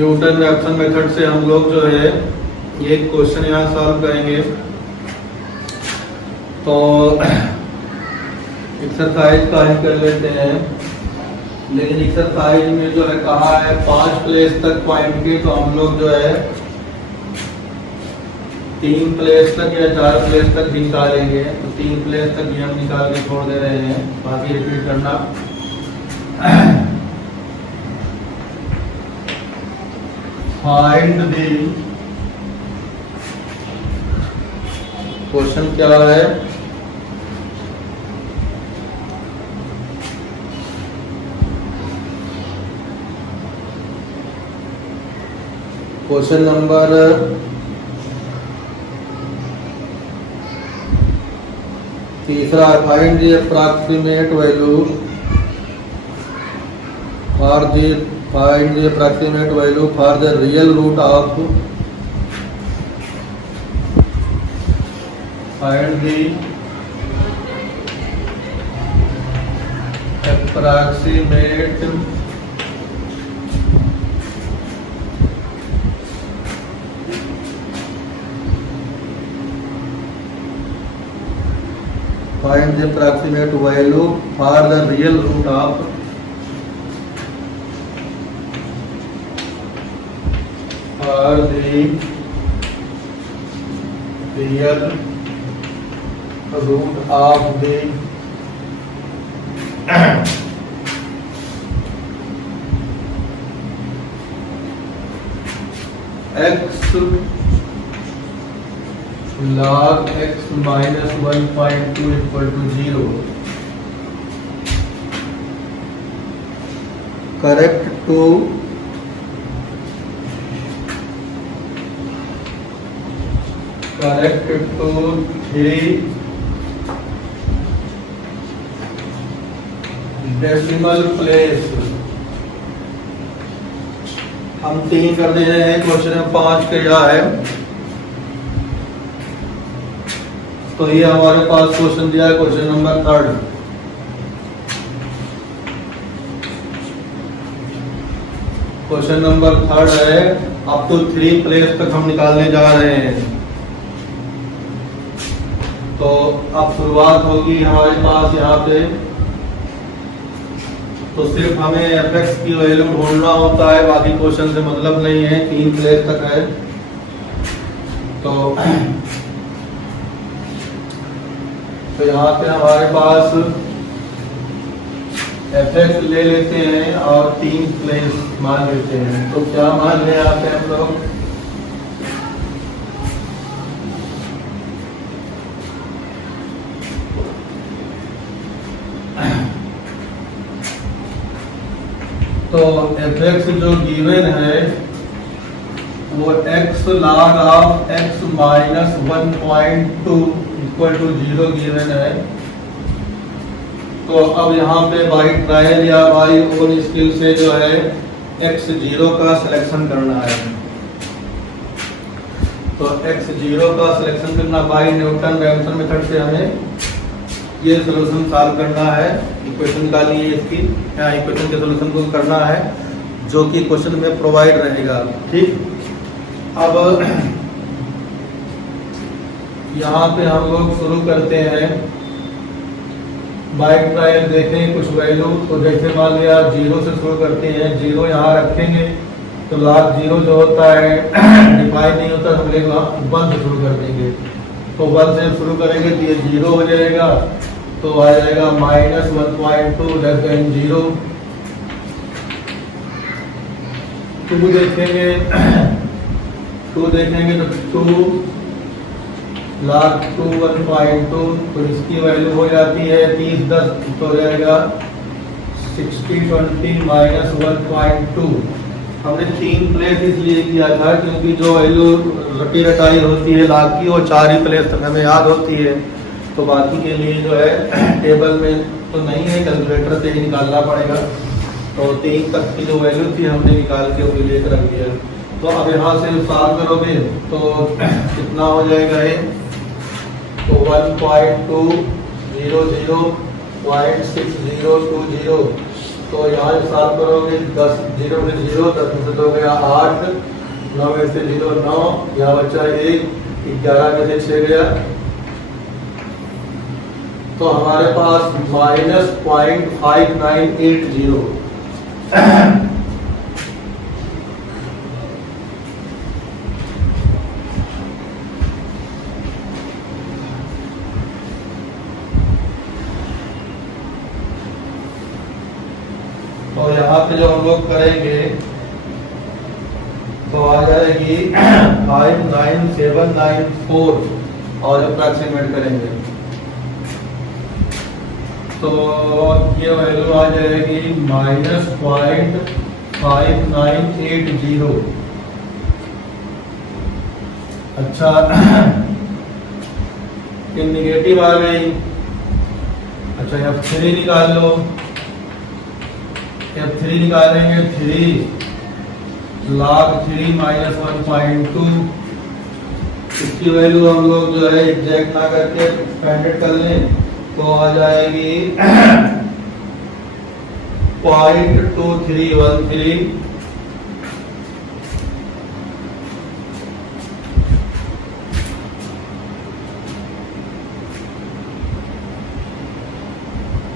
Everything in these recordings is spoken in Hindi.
न्यूटन रैप्सन मेथड से हम लोग जो है ये क्वेश्चन यहाँ सॉल्व करेंगे। तो एक्सरसाइज का ही कर लेते हैं, लेकिन एक्सरसाइज में जो है कहा है 5 प्लेस तक पॉइंट के, तो हम लोग जो है 3 प्लेस तक या 4 प्लेस तक निकालेंगे। तो 3 प्लेस तक ये हम निकाल के छोड़ दे रहे हैं, बाकी रिपीट करना। फाइंड द, क्वेश्चन क्या है, question number 3, find the approximate value for the real root of, find the approximate value for the real root of the x log x minus 1.2 equal to 0. Correct to three decimal place. हम 3 कर दे रहे हैं, क्वेश्चन में 5 क्या है। तो ये हमारे पास क्वेश्चन दिया है, क्वेश्चन नंबर 3। क्वेश्चन नंबर 3 है, अब तो 3 प्लेस तक हम निकालने जा रहे हैं। तो अब शुरुआत होगी हमारे पास यहाँ पे, तो सिर्फ हमें fx की वैल्यू ढूंढना होता है, बाकी क्वेश्चन से मतलब नहीं है। 3 प्लेस तक है, तो यहाँ पे हमारे पास fx ले लेते हैं और 3 प्लेस मान लेते हैं। तो क्या मान ले आते हैं हम लोग, तो fx जो गिवन है वो x log of x minus 1.2 equal to 0 given है। तो अब यहाँ पे बाई ट्रायल या बाई ओन स्किल से जो है x0 का सिलेक्शन करना है। तो x0 का सिलेक्शन करना बाई न्यूटन रैप्सन मेथड से हमें ये सॉल्यूशन सॉल्व करना है। इक्वेशन निकालनी है इसकी, इक्वेशन के सॉल्यूशन को करना है जो कि क्वेश्चन में प्रोवाइड रहेगा। ठीक, अब यहाँ पे हम लोग शुरू करते हैं बाय ट्रायल, देखें कुछ वैल्यू। तो जैसे मान लिया 0 से शुरू करते हैं, 0 यहाँ रखेंगे तो log 0 जो होता है डिफाइन नहीं होता, तो हम लोग 1 से शुरू कर देंगे। तो 1 से शुरू करेंगे तो ये 0 हो जाएगा, तो आ जाएगा माइनस 1.2 लेस देन 0। 2 देखेंगे, 2 देखेंगे तो 2 log 2 1.2, तो इसकी वैल्यू हो जाती है 30 10, तो हो जाएगा 60 20 माइनस 1.2। हमने 3 प्लेस इसलिए किया था क्योंकि जो वैल्यू रटी रटाई होती है log की वो 4 ही प्लेस तक हमें याद होती है। तो बाकी के लिए जो है टेबल में तो नहीं है, कैलकुलेटर से ही निकालना पड़ेगा। तो 3 तक की जो वैल्यू थी हमने निकाल के वो लेकर रख दिया। तो अब यहाँ से सॉल्व करोगे तो कितना हो जाएगा ये, तो 1.200.6020 तो यहाँ से साफ करोगे 10 0 से 0 10 में से 2 गया 8, 9 में से 0 9, यहाँ बचा 1, 11 में से 6 गया। तो हमारे पास -0.5980। तो यहाँ पे जो हम लोग करेंगे तो आ जाएगी 59794 और अप्रॉक्सीमेट करेंगे तो ये वैल्यू आ जाएगी -0.5980। अच्छा ये निगेटिव आ गई। अच्छा F3 निकाल लो। F3 निकालेंगे 3 log 3 -1.2। इसकी वैल्यू हम लोग जो है एग्जैक्ट ना करके एक्सपेंडेड कर लें तो आ जाएगी 0.2313।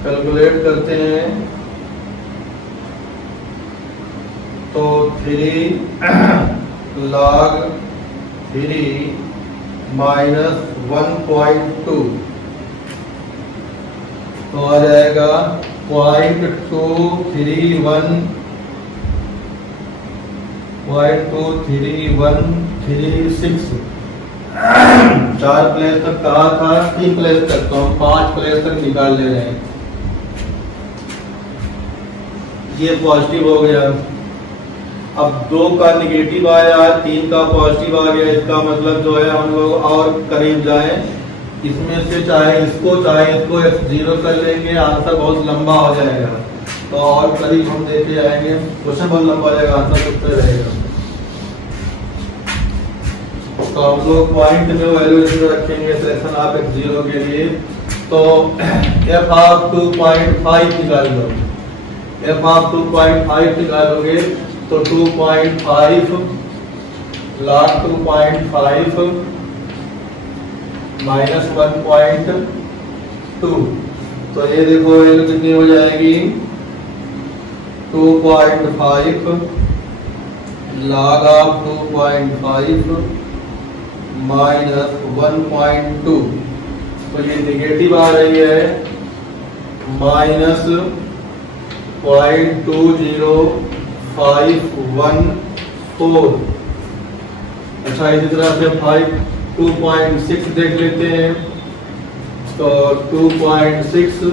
कैलकुलेट करते हैं तो 3 log 3 -1.2 तो आ जाएगा 0.231336। 4 प्लेस तक कहा था, 3 प्लेस तक, तो हम 5 प्लेस तक निकाल ले रहे हैं। ये पॉजिटिव हो गया। अब 2 का निगेटिव आया, 3 का पॉजिटिव आ गया। इसका मतलब जो है हम लोग और करीब जाएं, इसमें से चाहे इसको F0 कर लेंगे, आंसर बहुत लंबा हो जाएगा। तो और करीब हम देते आएंगे, क्वेश्चन बहुत लंबा हो जाएगा, आंसर कितना रहेगा। तो हम लोग पॉइंट में वैल्यू रखेंगे सिलेक्शन ऑफ F0 के लिए। तो f ऑफ 2.5 निकाल लो। f ऑफ 2.5 निकालोगे तो 2.5 log 2.5 -1.2। तो ये देखो वैल्यू कितनी हो जाएगी 2.5 log ऑफ 2.5 -1.2। तो ये निगेटिव आ रही है -0.20514। अच्छा इसी तरह से 2.6 देख लेते हैं। तो 2.6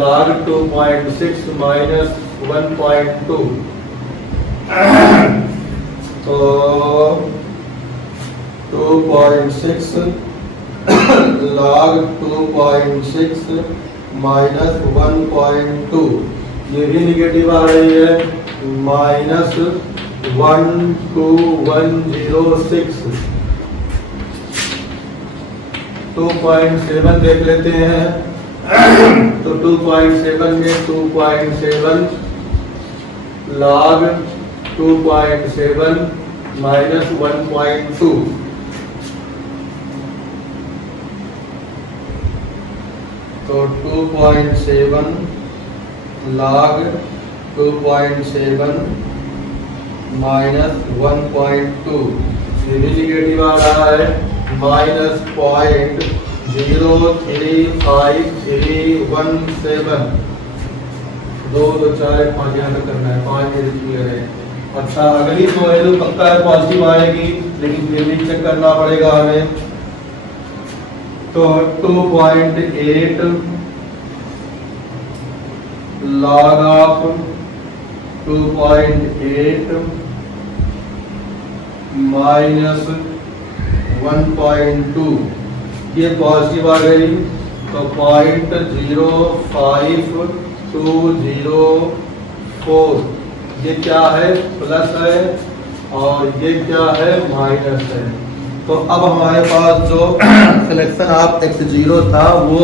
log 2.6 -1.2। तो 2.6 log 2.6 -1.2। ये भी निगेटिव आ रही है -12106। 2.7 देख लेते हैं। तो 2.7 में 2.7 log 2.7 -1.2। तो 2.7 log 2.7 -1.2। ये भी निगेटिव आ रहा है -0.03517। 2 2 4 5 यहाँ तक करना है, 5 क्लियर है। अच्छा अगली तो वैल्यू पक्का है पॉजिटिव आएगी, लेकिन फिर भी चेक करना पड़ेगा हमें। तो 2.8 log ऑफ 2.8 -1.2। ये पॉजिटिव आ गई तो 0.05204। ये क्या है प्लस है और ये क्या है माइनस है। तो अब हमारे पास जो सिलेक्शन ऑफ X0 था वो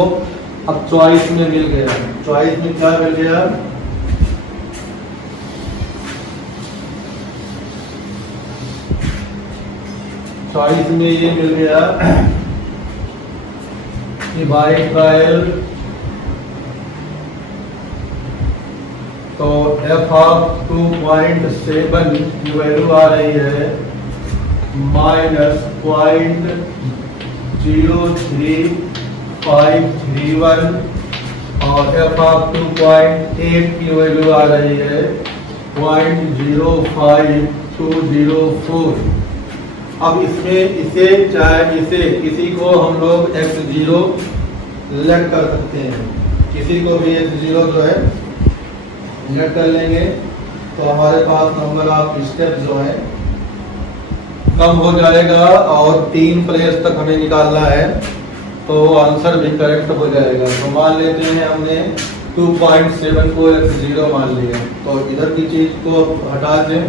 अब चॉइस में मिल गया। चॉइस में क्या मिल गया चॉइस में ये मिल गया डिवाइड बाय तो f ऑफ 2.7 की वैल्यू आ रही है -0.03531 और f ऑफ 2.8 की वैल्यू आ रही है 0.05204। अब इसे चाहे किसी को हम लोग x0 लेट कर सकते हैं, किसी को भी x0 जो है लेट कर लेंगे तो हमारे पास नंबर ऑफ स्टेप जो है कम हो जाएगा और 3 प्लेस तक हमें निकालना है तो आंसर भी करेक्ट हो जाएगा। तो मान लेते हैं हमने 2.7 को x0 मान लिया, तो इधर की चीज को हटा दें।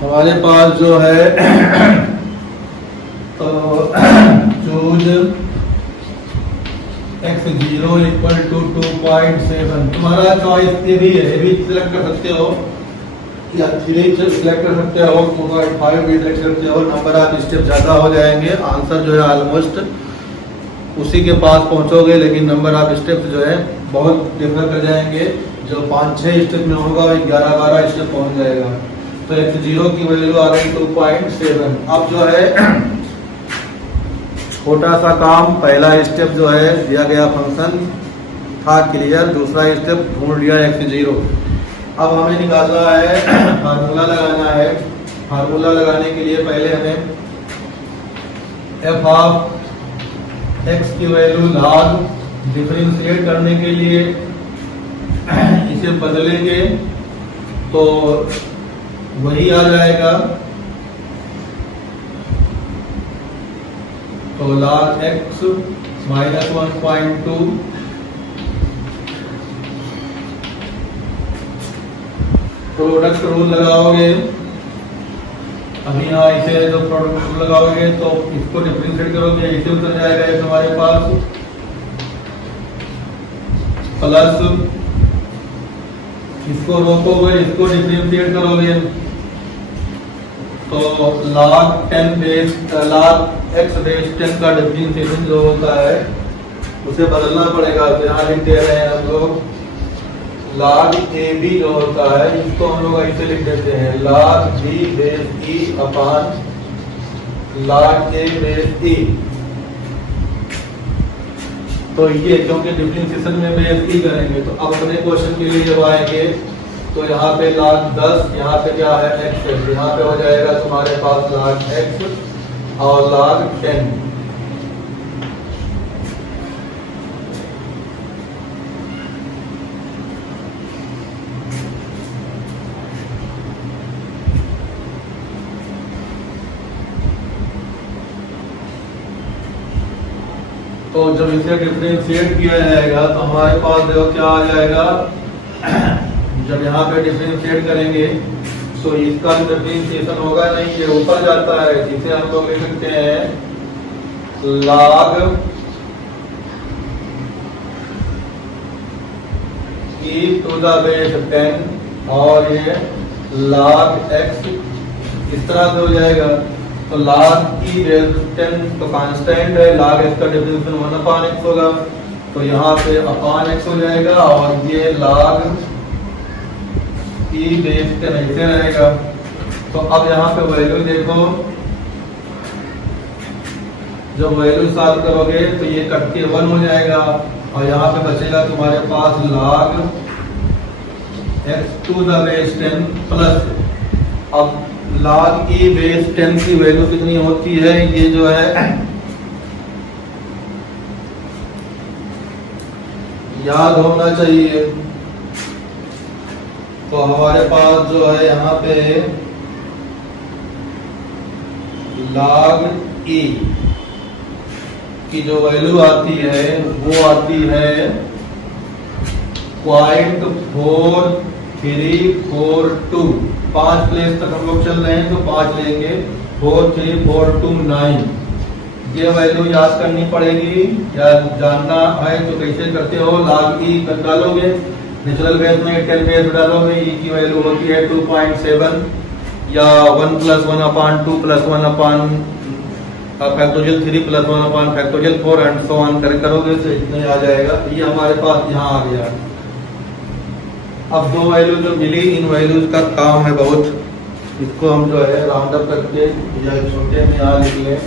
हमारे पास जो है तो चूज x0 इक्वल टू 2.7 तुम्हारा चॉइस ये भी है, ये भी सिलेक्ट कर सकते हो या 3 सिलेक्ट कर सकते हो, 2.5 भी सिलेक्ट कर सकते हो। नंबर ऑफ स्टेप ज़्यादा हो जाएंगे, आंसर जो है ऑलमोस्ट उसी के पास पहुंचोगे, लेकिन नंबर ऑफ स्टेप जो है बहुत डिफर कर जाएंगे। जो 5-6 स्टेप में होगा 11-12 स्टेप पहुंच जाएगा। तो x0 की वैल्यू आ गई 2.7। अब जो है छोटा सा काम, पहला स्टेप जो है दिया गया फंक्शन था क्लियर, दूसरा स्टेप ढूंढ लिया x0। अब हमें निकालना है फार्मूला लगाना है। फार्मूला लगाने के लिए पहले हमें f ऑफ x की वैल्यू log डिफरेंशिएट करने के लिए इसे बदलेंगे तो वही आ जाएगा। तो log x -1.2 प्रोडक्ट रूल लगाओगे। अभी यहाँ इसे जो प्रोडक्ट रूल लगाओगे तो इसको डिफरेंशिएट करोगे, इसे उतर जाएगा ये तुम्हारे पास प्लस, इसको रोकोगे, इसको डिफरेंशिएट करोगे तो log x बेस 10 का डिफरेंशिएशन जो होता है उसे बदलना पड़ेगा। तो यहाँ लिख दे रहे हैं हम लोग log ab जो होता है इसको हम लोग ऐसे लिख देते हैं log b base e upon log a base e। तो ये क्योंकि डिफरेंशिएशन में बेस e करेंगे तो अब अपने क्वेश्चन के लिए जब आएंगे तो यहाँ पे log 10, यहाँ पे क्या है x, यहाँ पे हो जाएगा तुम्हारे पास log x और log 10। तो जब इसे डिफरेंशिएट किया जाएगा तो हमारे पास देखो क्या आ जाएगा। जब यहाँ पे डिफरेंशिएट करेंगे तो इसका जो डिफरेंशिएशन होगा नहीं, ये ऊपर जाता है, जिसे हम लोग लिख सकते हैं log e to the base 10 और ये log x इस तरह से हो जाएगा। तो log e बेस 10 तो कांस्टेंट है, log x का डिफरेंशिएशन 1/x होगा तो यहाँ पे अपॉन x हो जाएगा और ये log e बेस 10 ऐसे रहेगा। तो अब यहाँ पे वैल्यू देखो, जब वैल्यू सॉल्व करोगे तो ये कट के 1 हो जाएगा और यहाँ पे बचेगा तुम्हारे पास log x to the base 10 plus. अब log e बेस 10 की वैल्यू कितनी होती है, ये जो है याद होना चाहिए। तो हमारे पास जो है यहाँ पे log e की जो वैल्यू आती है वो आती है 0.4342। 5 प्लेस तक हम लोग चल रहे हैं तो 5 लेंगे 4, 3, 4, 2, 9 ये वैल्यू याद करनी पड़ेगी या जानना है तो कैसे करते हो, log e कर डालोगे, नेचुरल बेस में 10 बेस डालोगे, e की वैल्यू होती है 2.7 या 1 + 1/2 + 1 factorial 3 + 1 factorial 4 and so on करोगे तो इतने आ जाएगा। तो ये हमारे पास यहाँ आ गया। अब दो वैल्यू जो मिली, इन वैल्यूज का काम है बहुत, इसको हम जो है राउंड अप करके या छोटे में यहाँ लिख लें।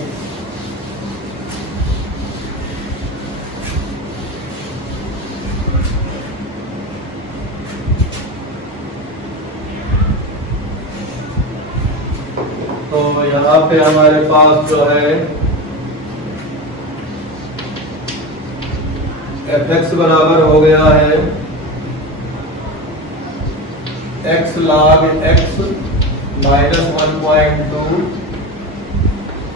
तो यहाँ पे हमारे पास जो है fx बराबर हो गया है x log x -1.2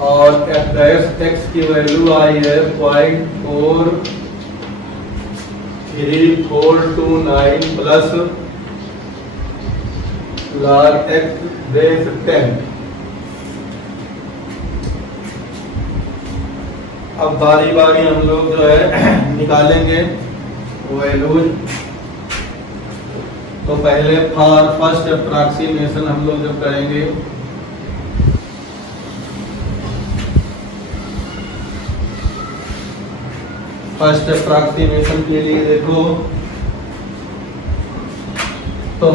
और f dash x की वैल्यू आई है 0.4329 प्लस log x बेस 10। अब बारी बारी हम लोग जो है निकालेंगे वैल्यूज। तो पहले फर्स्ट अप्रॉक्सीमेशन हम लोग जब करेंगे फर्स्ट अप्रॉक्सीमेशन के लिए देखो तो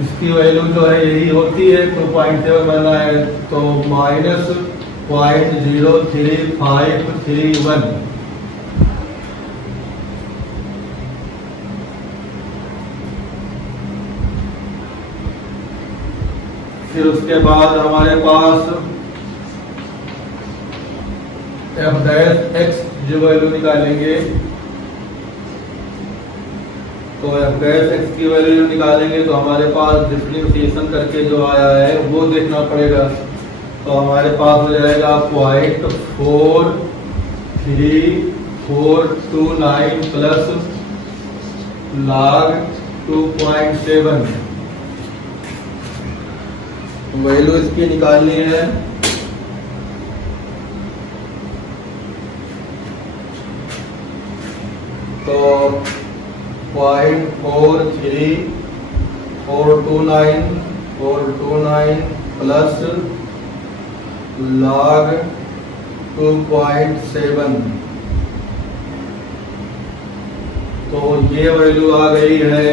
इसकी वैल्यू जो है यही होती है 2.7 बना है तो -0.03531। फिर उसके बाद हमारे पास f dash x जो वैल्यू निकालेंगे तो f dash x की वैल्यू निकालेंगे तो हमारे पास डिफरेंशिएशन करके जो आया है वो देखना पड़ेगा। तो हमारे पास हो जाएगा 0.4329 प्लस log 2.7 वैल्यू इसकी निकालनी है। तो 0.43429 प्लस log 2.7 तो ये वैल्यू आ गई है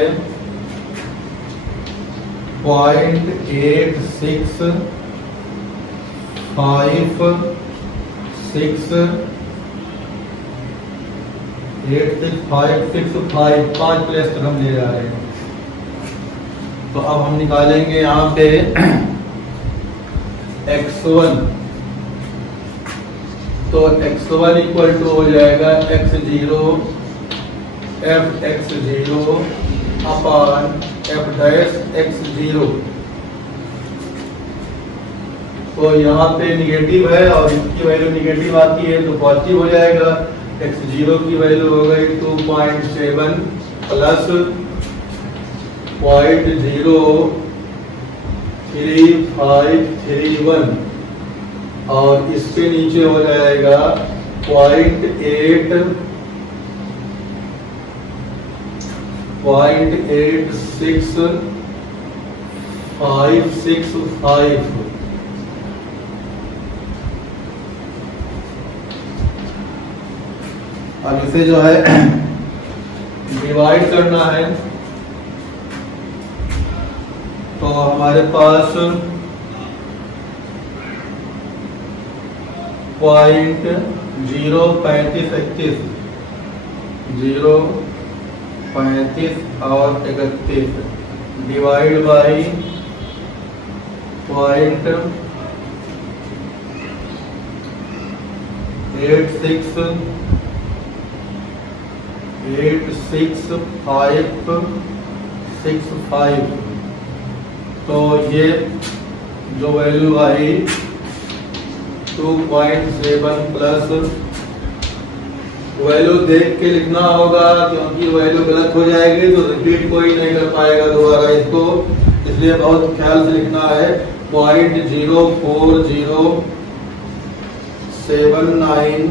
0.8656 5 प्लेस तक हम ले जा रहे हैं। तो अब हम निकालेंगे यहाँ पे x1। तो x1 इक्वल टू हो जाएगा x0 f(x0) अपान f dash x0। तो यहाँ पे निगेटिव है और इसकी वैल्यू निगेटिव आती है तो पॉजिटिव हो जाएगा। x0 की वैल्यू हो गई 2.7 प्लस 0.03531 और इसके नीचे हो जाएगा 0.86565। अब इसे जो है डिवाइड करना है तो हमारे पास 0.03531 और 31 डिवाइड बाई 0.86565। तो ये जो वैल्यू आई 2.7 प्लस वैल्यू देख के लिखना होगा क्योंकि वैल्यू गलत हो जाएगी तो रिपीट कोई नहीं कर पाएगा दोबारा इसको। इसलिए बहुत ख्याल से लिखना है। 0.04079,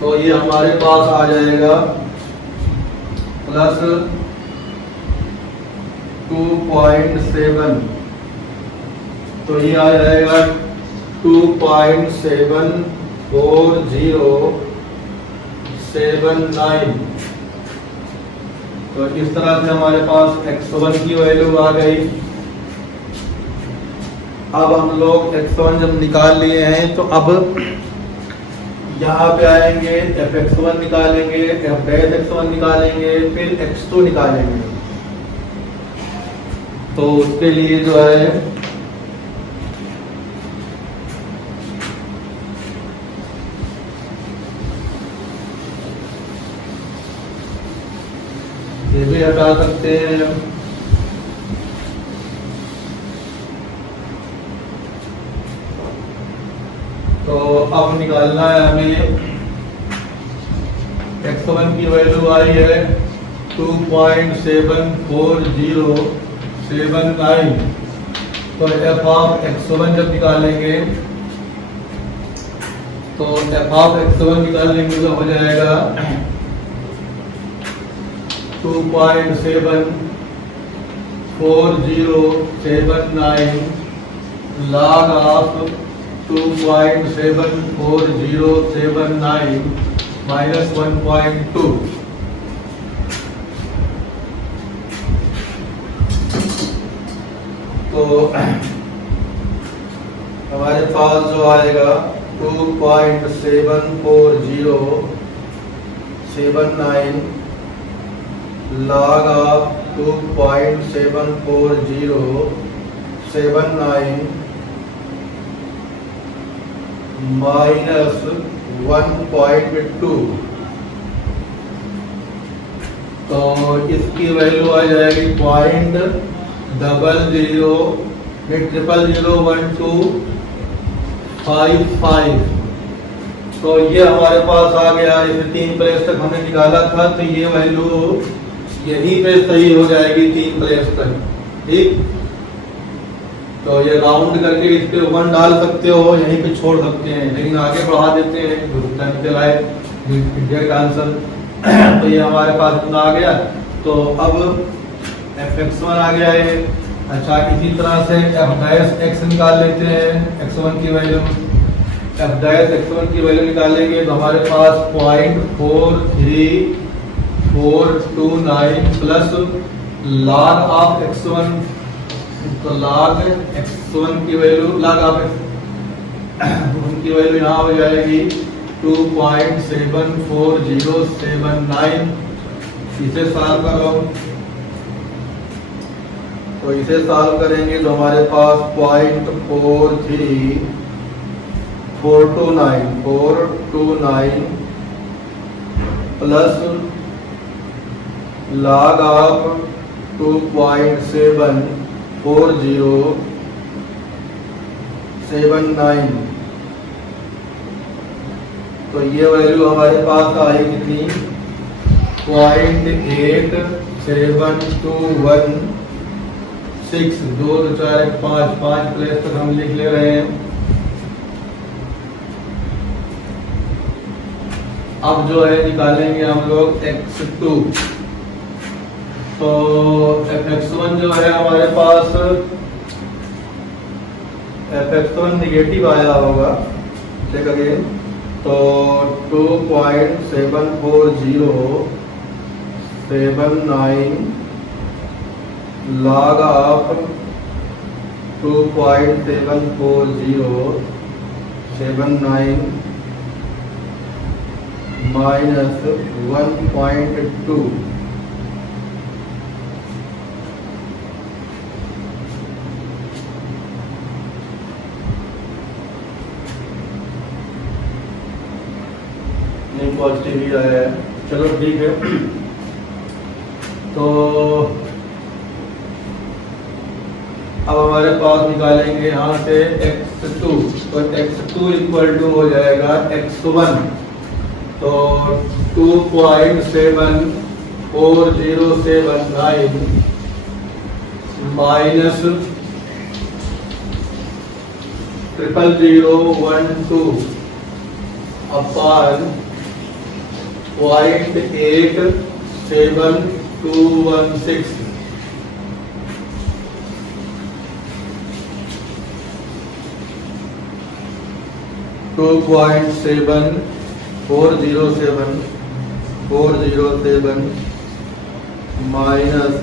तो ये हमारे पास आ जाएगा प्लस 2.7, तो ये आ जाएगा 2.74079। तो इस तरह से हमारे पास x1 की वैल्यू आ गई। अब हम लोग x1 जब निकाल लिए हैं तो अब यहाँ पे आएंगे, fx1 निकालेंगे, f'(x1) निकालेंगे, फिर x2 निकालेंगे। तो उसके लिए जो है ये भी हटा सकते हैं। तो अब निकालना है हमें, x1 की वैल्यू आई है 2.74079। तो f(x1) जब निकालेंगे तो f(x1) निकालेंगे तो हो जाएगा 2.74079 log of 2.74079 minus 1.2। तो हमारे पास जो आएगा 2.74079 log of 2.74079 minus 1.2। तो इसकी वैल्यू आ जाएगी 0.001255। तो ये हमारे पास आ गया। इसे 3 प्लेस तक हमने निकाला था, तो ये वैल्यू यहीं पे सही हो जाएगी 3 प्लेस तक। ठीक, तो ये राउंड करके इस पे 1 डाल सकते हो, यहीं पे छोड़ सकते हैं, लेकिन आगे बढ़ा देते हैं का आंसर। तो ये हमारे पास इतना आ गया। तो अब fx1 आ गया है। अच्छा, इसी तरह से f'(x) निकाल लेते हैं। x1 की वैल्यू, f'(x1) की वैल्यू निकालेंगे तो हमारे पास 0.43429 प्लस log ऑफ x1। तो log x1 की वैल्यू, log ऑफ उनकी वैल्यू यहाँ हो जाएगी 2.74079। इसे सॉल्व करो, तो इसे सॉल्व करेंगे तो हमारे पास 0.429 प्लस log ऑफ 2.74079। तो ये वैल्यू हमारे पास आई कितनी, 0.87216। 2 2 4 1 5 प्लेस तक हम लिख ले रहे हैं। अब जो है निकालेंगे हम लोग x2। तो fx1 जो है हमारे पास, fx1 नेगेटिव आया होगा, चेक अगेन। तो 2.74079 log of 2.74079 minus 1.2। पॉजिटिव ही आया है, चलो ठीक है। तो अब हमारे पास निकालेंगे यहाँ से x2। तो x2 इक्वल टू हो जाएगा x1। तो 2.74079 4079 minus 00012 upon 0.87216 2.7407 minus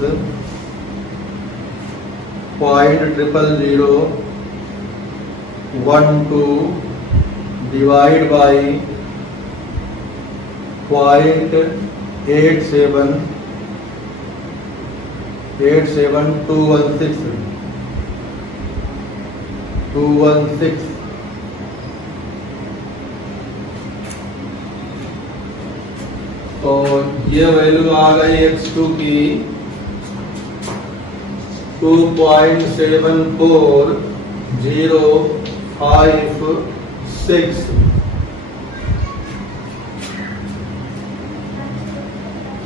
0.00012 divide by 0.87216 तो ये वैल्यू आ गई x2 की 2.74056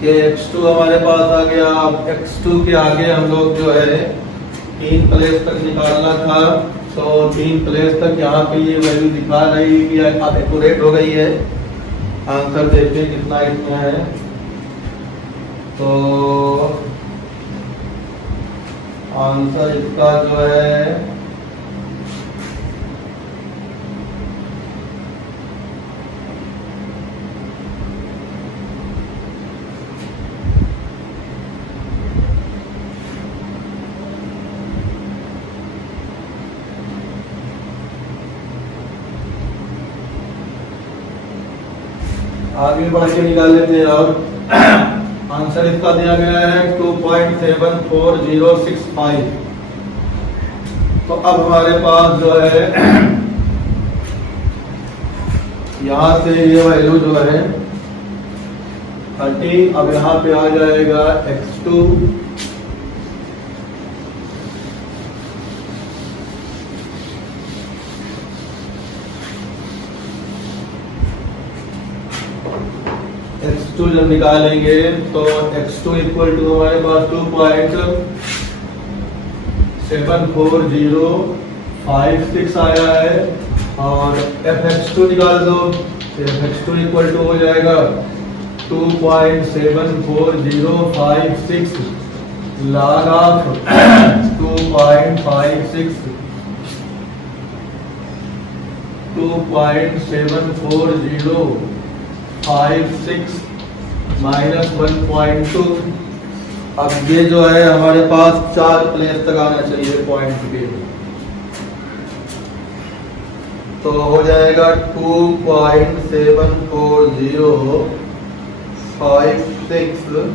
ये x2 हमारे पास आ गया। अब x2 के आगे हम लोग जो है 3 प्लेस तक निकालना था, तो 3 प्लेस तक यहाँ पे ये वैल्यू दिखा रही कि अब एक्यूरेट हो गई है। आंसर देखिए कितना इसमें है, तो आंसर इसका जो है आगे बढ़ के निकाल लेते हैं। और आंसर इसका दिया गया है 2.74065। तो अब हमारे पास जो है यहाँ से ये वैल्यू जो है 30, अब यहाँ पे आ जाएगा x2 x2 जब निकालेंगे तो x2 इक्वल टू हमारे पास 2.74056 आया है, और fx2 निकाल दो, fx2 इक्वल टू हो जाएगा 2.74056 log ऑफ 2.74056 माइनस 1.2। अब ये जो है हमारे पास 4 प्लेस तक आना चाहिए पॉइंट के, तो हो जाएगा 2.74056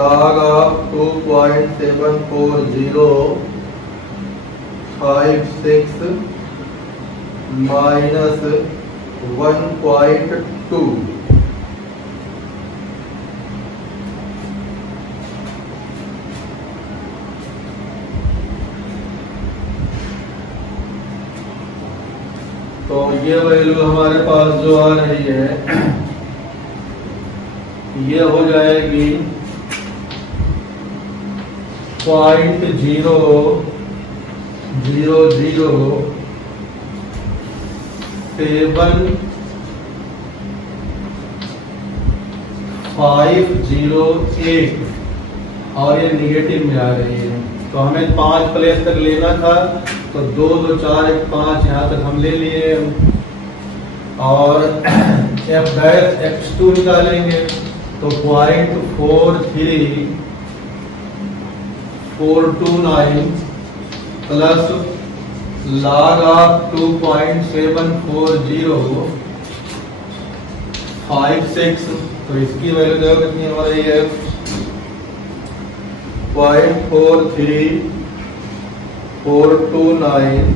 log ऑफ 2.74056 माइनस 1.2। तो ये वैल्यू हमारे पास जो आ रही है ये हो जाएगी 0.0007508 और ये निगेटिव में आ रही है। तो हमें 5 प्लेस तक लेना था, तो 2 2 4 1 5 यहाँ तक हम ले लिए, और x2 निकालेंगे तो 0.43429 प्लस log ऑफ 2.74056, तो इसकी वैल्यू देखो कितनी हो रही है 0.43429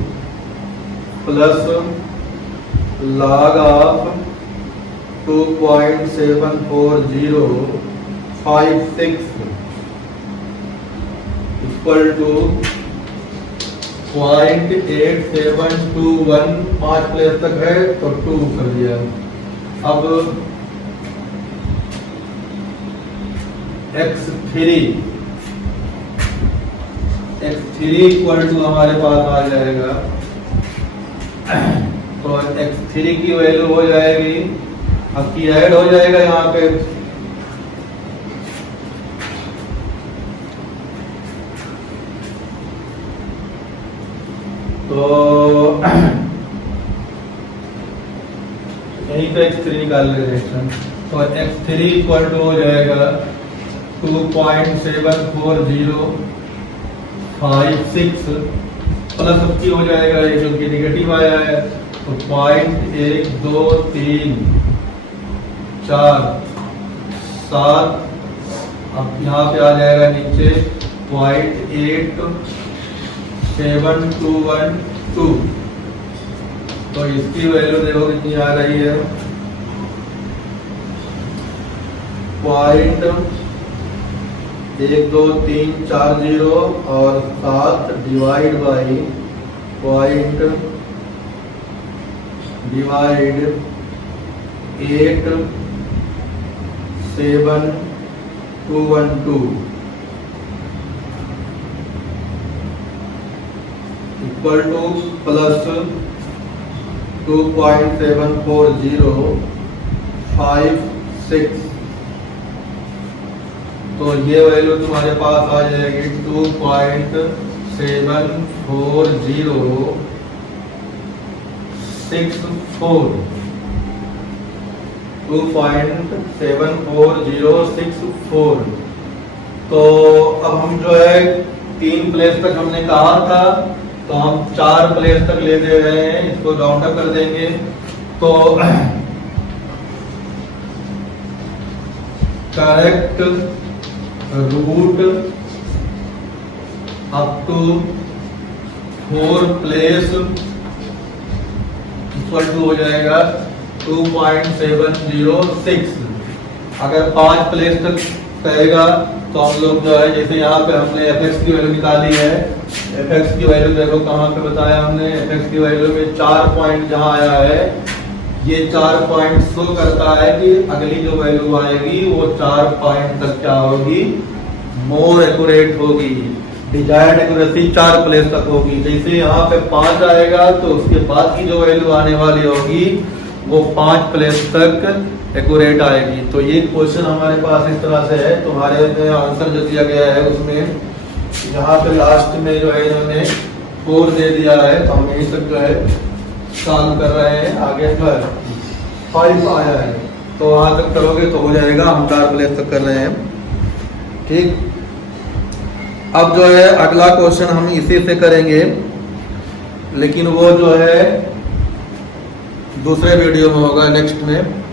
plus log of 2.74056 equal to 0.8721। 5 place तक है तो 2 कर दिया। अब x3 इक्वल टू हमारे पास आ जाएगा, तो x3 की वैल्यू हो जाएगी, अब की ऐड हो जाएगा यहाँ पे, तो यहीं पे x3 निकाल ले रिएक्शन, तो x3 इक्वल टू हो जाएगा 2.74056 प्लस अब की हो जाएगा ये जो कि निगेटिव आया है, तो 0.1234 अब यहाँ पे आ जाएगा नीचे 0.87212, तो इसकी वैल्यू देखो कितनी आ रही है, 0.12340 और 7 divide by 0.87212 equal two plus 2.74056, तो ये वैल्यू तुम्हारे पास आ जाएगी 2.74064। तो अब हम जो है 3 प्लेस तक हमने कहा था, तो हम 4 प्लेस तक ले दे रहे हैं, इसको राउंड अप कर देंगे, तो correct root up to 4 place equal to हो जाएगा 2.706। अगर 5 प्लेस तक कहेगा तो हम लोग जो है, जैसे यहाँ पे हमने fx की वैल्यू निकाली है, fx की वैल्यू देखो कहाँ पे बताया हमने, fx की वैल्यू में 4 पॉइंट जहाँ आया है, ये 4 पॉइंट शो करता है कि अगली जो वैल्यू आएगी वो 4 पॉइंट तक क्या होगी, मोर एक्यूरेट होगी, डिजायर्ड एक्यूरेसी 4 प्लेस तक होगी। जैसे यहाँ पे 5 आएगा तो उसके बाद की जो वैल्यू आने वाली होगी वो 5 प्लेस तक एक्यूरेट आएगी। तो ये क्वेश्चन हमारे पास इस तरह से है, तुम्हारे आंसर जो दिया गया है उसमें यहाँ पे लास्ट में जो है इन्होंने 4 दे दिया है, तो हम यही तक जो है सॉल्व कर रहे हैं, आगे 5 आया है, तो वहां तक करोगे तो हो जाएगा, हम 4 प्लेस तक कर रहे हैं, ठीक। अब जो है अगला क्वेश्चन हम इसी से करेंगे, लेकिन वो जो है दूसरे वीडियो में होगा, नेक्स्ट में।